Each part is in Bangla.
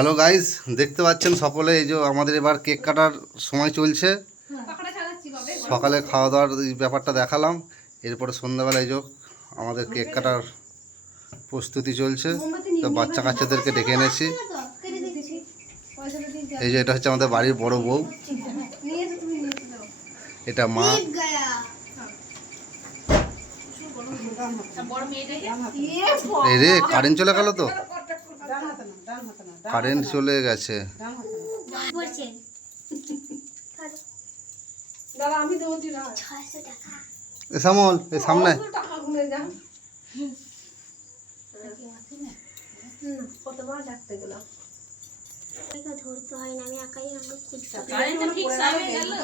হ্যালো গাইস, দেখতে পাচ্ছেন সকলে এই যে আমাদের এবার কেক কাটার সময় চলছে। সকালে খাওয়া দাওয়ার এই ব্যাপারটা দেখালাম, এরপরে সন্ধ্যাবেলায় যে আমাদের কেক কাটার প্রস্তুতি চলছে। তো বাচ্চা কাচ্চাদেরকে ডেকে এনেছি। এই যে এটা হচ্ছে আমাদের বাড়ির বড় বউ, এটা মা। এই রে কারেন্ট চলে গেল, তো কারেন্ট চলে গেছে। শ্যামল এই সামনে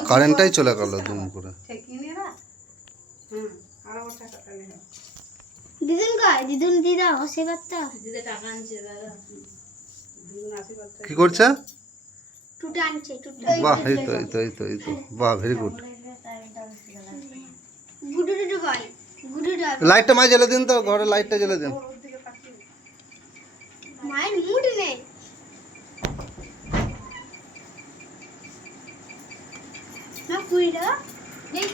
কারেন্টটাই চলে গেল দুম করে। দিদুন কয় দিদুন দিদা আশীর্বাদটা দিদা টাকা আনছে দাদা কি করছে? টুটা আনছে টুটা। বাহ, এই তো এই তো এই তো এই তো বাহ, ভেরি গুড। গুডু টুটু কয় গুডুটা লাইটটা মাই জ্বেলে দিন তো, ঘরে লাইটটা জ্বেলে দিন। মায়ের মুড নেই। না পুরিটা নেই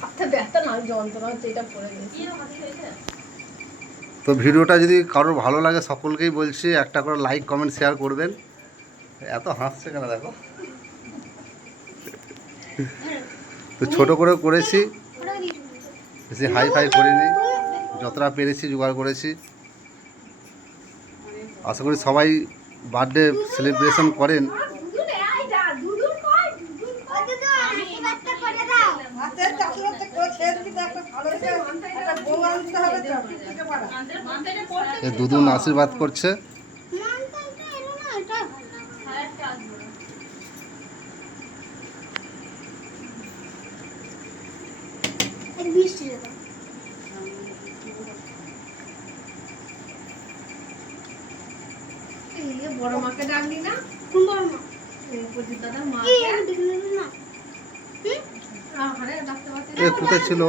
হাতে ব্যথা না যন্ত্রণা হচ্ছে এটা পড়ে গেছে। তো ভিডিওটা যদি কারোর ভালো লাগে সকলকেই বলছি একটা করে লাইক কমেন্ট শেয়ার করবেন। এত হাসছে কেন দেখো। তো ছোট করে করেছি, বেশি হাই ফাই করিনি, যতটা পেরেছি জোগাড় করেছি। আশা করি সবাই বার্থডে সেলিব্রেশন করেন। দুদুন আশীর্বাদ করছে। বড় মাকে ডাকলি না? কোন বড় মা? প্রদীপ দাদার মা। কোথায় ছিল?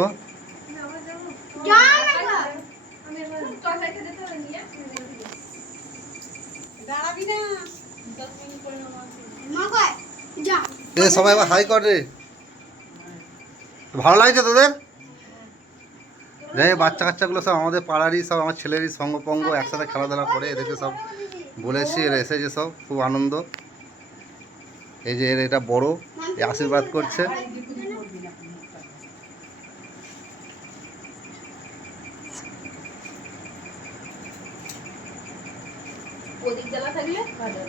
সবাই আবার হাই কর রে। ভালো লাগছে তোদের? যাই বাচ্চা কাচ্চাগুলো সব আমাদের পাড়ারই, সব আমার ছেলেরই সঙ্গপঙ্গ, একসাথে খেলাধুলা করে। এদেরকে সব বলেছি, এরা এসেছে, সব খুব আনন্দ। এই যে এটা বড়, আশীর্বাদ করছে।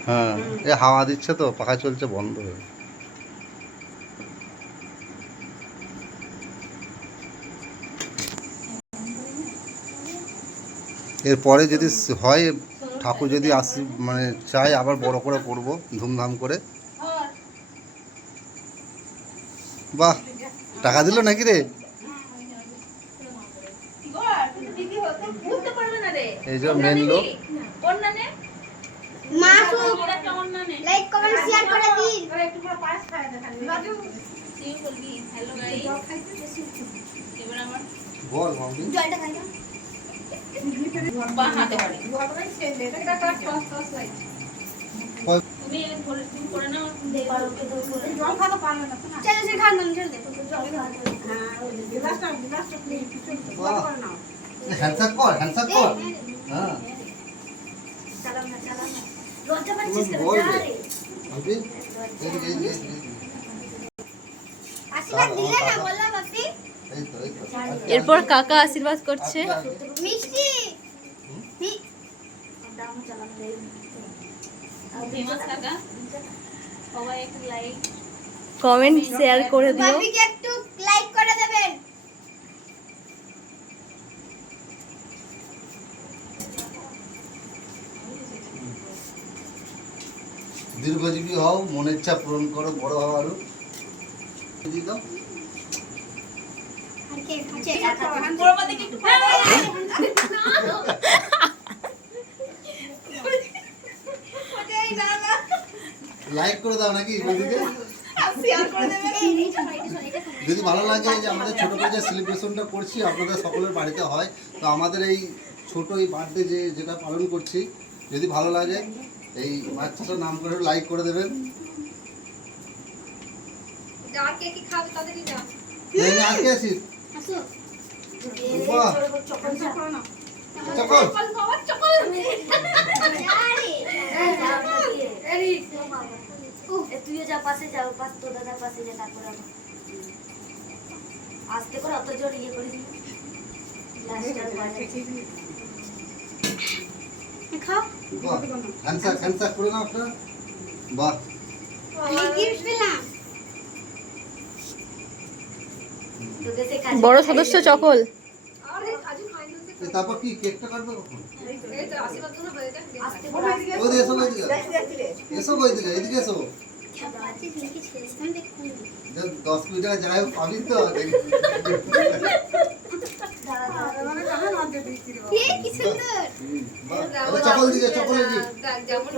হ্যাঁ, এ হাওয়া দিচ্ছে তো, পাখা চলছে বন্ধ হয়ে। এরপরে যদি হয়, ঠাকুর যদি মানে চাই, আবার বড় করে করব ধুমধাম করে। বাহ, টাকা দিল নাকি রে? এই যে মেন লোক। লাইক কমেন্ট শেয়ার করে দিন। একটু পুরো পায়েস খায় দেখালি রাজু তুই বলবি হ্যালো গাইস এবার আমার বল মাম্মি জলটা খাই না বা হাতে পারি ভগবান ছেলে এটা কাট টস টস লাইক তুমি এই ধরে তুমি করে নাও পারোকে দই করে জল খাওয়া পারবে না চল সে খান না চল দে জল খা হ্যাঁ ওই গ্লাসটা প্লিজ করে নাও হ্যান্ডশেক কর, হ্যান্ডশেক কর। হ্যাঁ চালাও না লজ্জা পাচ্ছিস কেন যা রে আবি এই আশীর্বাদ দিলে না বললাম বাপি। এই তো এরপর কাকা আশীর্বাদ করছে। মিষ্টি দাম চালানো দেই আর ফেমাস কাকা সবাই একটু লাইক কমেন্ট শেয়ার করে দিও। বাপিকে একটু লাইক করে দেবেন। দীর্ঘজীবী হও, মনের ইচ্ছা পূরণ করো, বড় হও আরো। দিয়ে দাও। আর কে খাচ্ছে বড় দিকে একটু লাইক করে দাও নাকি ওইদিকে? শেয়ার করে দেবেন। যদি ভালো লাগে যে আমাদের ছোট করে যে সেলিব্রেশনটা করছি আপনাদের সকলের বাড়িতে হয়, তো আমাদের এই ছোট এই বার্থডে যেটা পালন করছি, যদি ভালো লাগে এই বাচ্চাটার নাম করে লাইক করে দেবেন। যার কে কি খাবে তাদেরই দাও। এই নে, আজকে আসিস আসো বাহ, চকল চকল না চকল চকল বাবা চকল। তুইও যা পাশে যাও, পাশ তো দাদার পাশে যা, তারপর আস্তে করে অত জোর ইয়ে করে দিবি। খাও বাহ, হ্যান্ডসাক করে নাও একটা। বাহ, আমি গিফট পেলাম তোকে সে কাজ বড় সদস্য চকল। আর এই কাজু খাইনি তো। এই তারপর কি কেকটা কাটবে কখন? এই তো আশীর্বাদ করে হয়ে যাক। আস্তে করে ওই দিকে এসো, ওইদিকে এসো, ওইদিকে এদিকে এসো। আজকে দিনকে ছেড়েছিলাম দেখুন 10-20 টাকা যাই হোক পাবি তো। কি সুন্দর বাহ, আরে চকল দিকে, চকলের দিকে। দেখ যেমন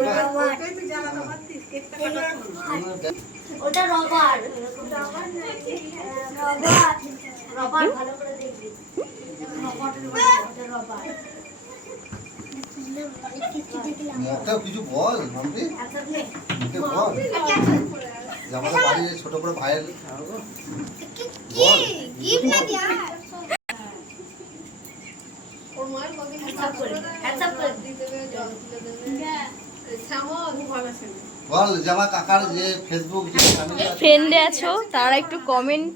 ওটা রবার, রবার রবার ভালো করে দেখবি। রবার মুখটাও কিছু বল মাম্পি, একসাথে মুখে বল যে আমাদের বাড়ির ছোট করে ভাইয়ের বল। গিফট না দিয়া ওর মায়ের কবে হ্যান্ডসাপ করে দিয়ে দেবে, জল তুলে দেবে। শ্যামল বল যে আমার কাকার যে ফেসবুক যে ফ্যামিলি আছে, ফ্রেন্ডে আছো তারা একটু কমেন্ট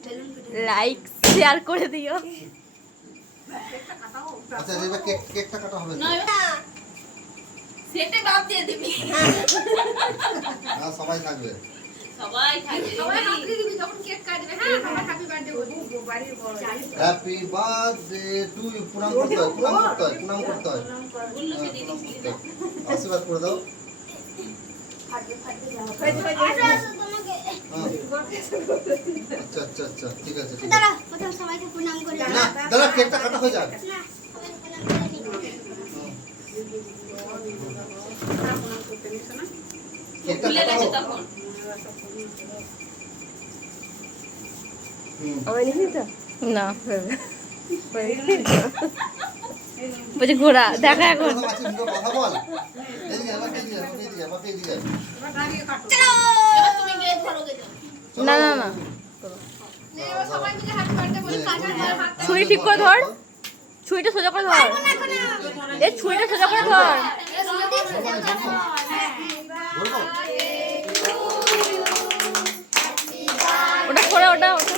লাইক শেয়ার করে দিও। আচ্ছা এবার কেকটা কাটা হবে তো? সেটে বাদ দিয়ে দিবি। না সবাই থাকবে। সবাই হাত দিয়ে দিবি যখন কেক কাটবে। হ্যাঁ সবাই হ্যাপি বার্থডে বলবি। বাড়ির বড় হ্যাপি বার্থডে টু ইউ। প্রণাম করতে হয়, প্রণাম করতে হয়, প্রণাম করতে হয়। হ্যাঁ, প্রণাম করতে হয়। আশীর্বাদ করে দাও। ফাটবে ফাটবে যাও। আসো আসো তোমাকে হ্যাঁ। আচ্ছা আচ্ছা আচ্ছা ঠিক আছে ঠিক আছে। দাঁড়া প্রথম সবাইকে প্রণাম করে না দাদা কেকটা কাটা হয়ে যাক। না সবাইকে প্রণাম করে নিই কেকটা কাটা হোক। হুম। না বলছে ঘোরা দেখা এখন। কথা বলছি, মুখে কথা বল। এদিকে আবার এদিকে, এদিকে আবার এদিকে। এবার তুমি গিয়ে ধরো গে যাও। না না না নে এবার সবাই মিলে হ্যাপি বার্থডে বলে কাটার মার হাত ছুরি ঠিক করে ধর, ছুরিটা সোজা করে ধর, এই ছুরিটা সোজা করে ধর। ধরবো? ওটা করে ওটা ওটা।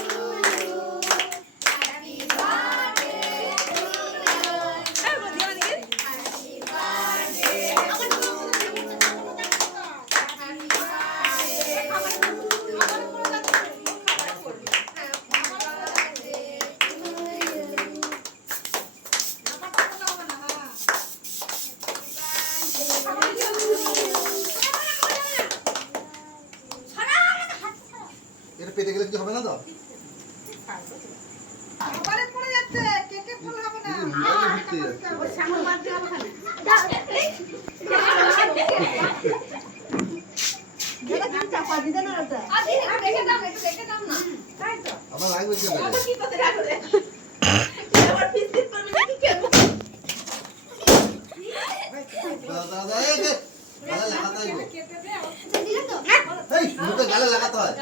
এটা পেটে গেলে কিছু হবে না তো? কপালে পড়ে যাচ্ছে কেকে ফুল হবে না। এই মোবাইলে ঘুরতে যাচ্ছে। শ্যামল বার্থডে হবে খালি। আদি রেখে দাও একটু রেখে দাও না। তাই তো আমার লাগবে কেন? কি করতে রাখো রে। এবার পিস পিস করবে নাকি কেন? দাদা এই যে গালে লাগাতে হয় গো। কেটে দে আমার দিলে তো এই মুখে গালে লাগাতে হয়।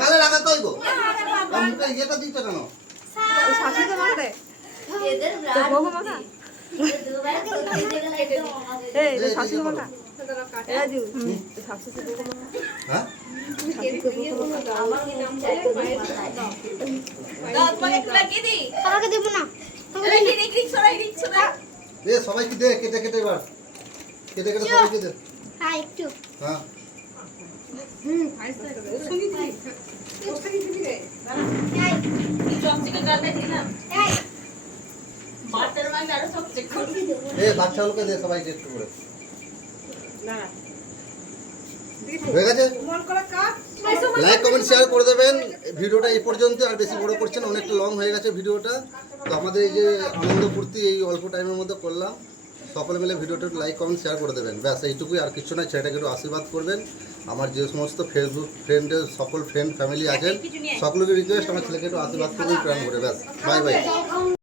গালে লাগাতে হয় গো। আর মুখে ইয়েটা দিতে কেন? এদের রাত বুদ্ধি। এদের দুবার তো দিতে গেলে একদম আমাদের এই শাশুড়ি মাথা। হ্যাঁ? আমার নাম চাইতে মাথায় দাও তোমাকে একটু লাগিয়ে দিই। সবাইকে দেব না এই রিক সরাই রিক সরাই। এ সবাইকে দে কেটে কেটে এবার। কেটে কেটে সবাইকে দে। হ্যাঁ একটু হ্যাঁ। এই এ বাচ্চাগুলোকে দে সবাইকে একটু করে। হয়ে গেছে? লাইক কমেন্ট শেয়ার করে দেবেন। ভিডিওটা এই পর্যন্ত, আর বেশি বড় করছেন, অনেকটা লং হয়ে গেছে ভিডিওটা। তো আমাদের এই যে আনন্দ ফুর্তি এই অল্প টাইমের মধ্যে করলাম, সকলে মিলে ভিডিওটা লাইক কমেন্ট শেয়ার করে দেবেন। ব্যাস এইটুকুই, আর কিছু নয়। ছেলেটাকে একটু আশীর্বাদ করবেন। আমার যে সমস্ত ফেসবুক ফ্রেন্ডের সকল ফ্রেন্ড ফ্যামিলি আছেন সকলকে রিকোয়েস্ট আমার ছেলেকে একটু আশীর্বাদ করবেন প্রেম করে। ব্যাস বাই বাই।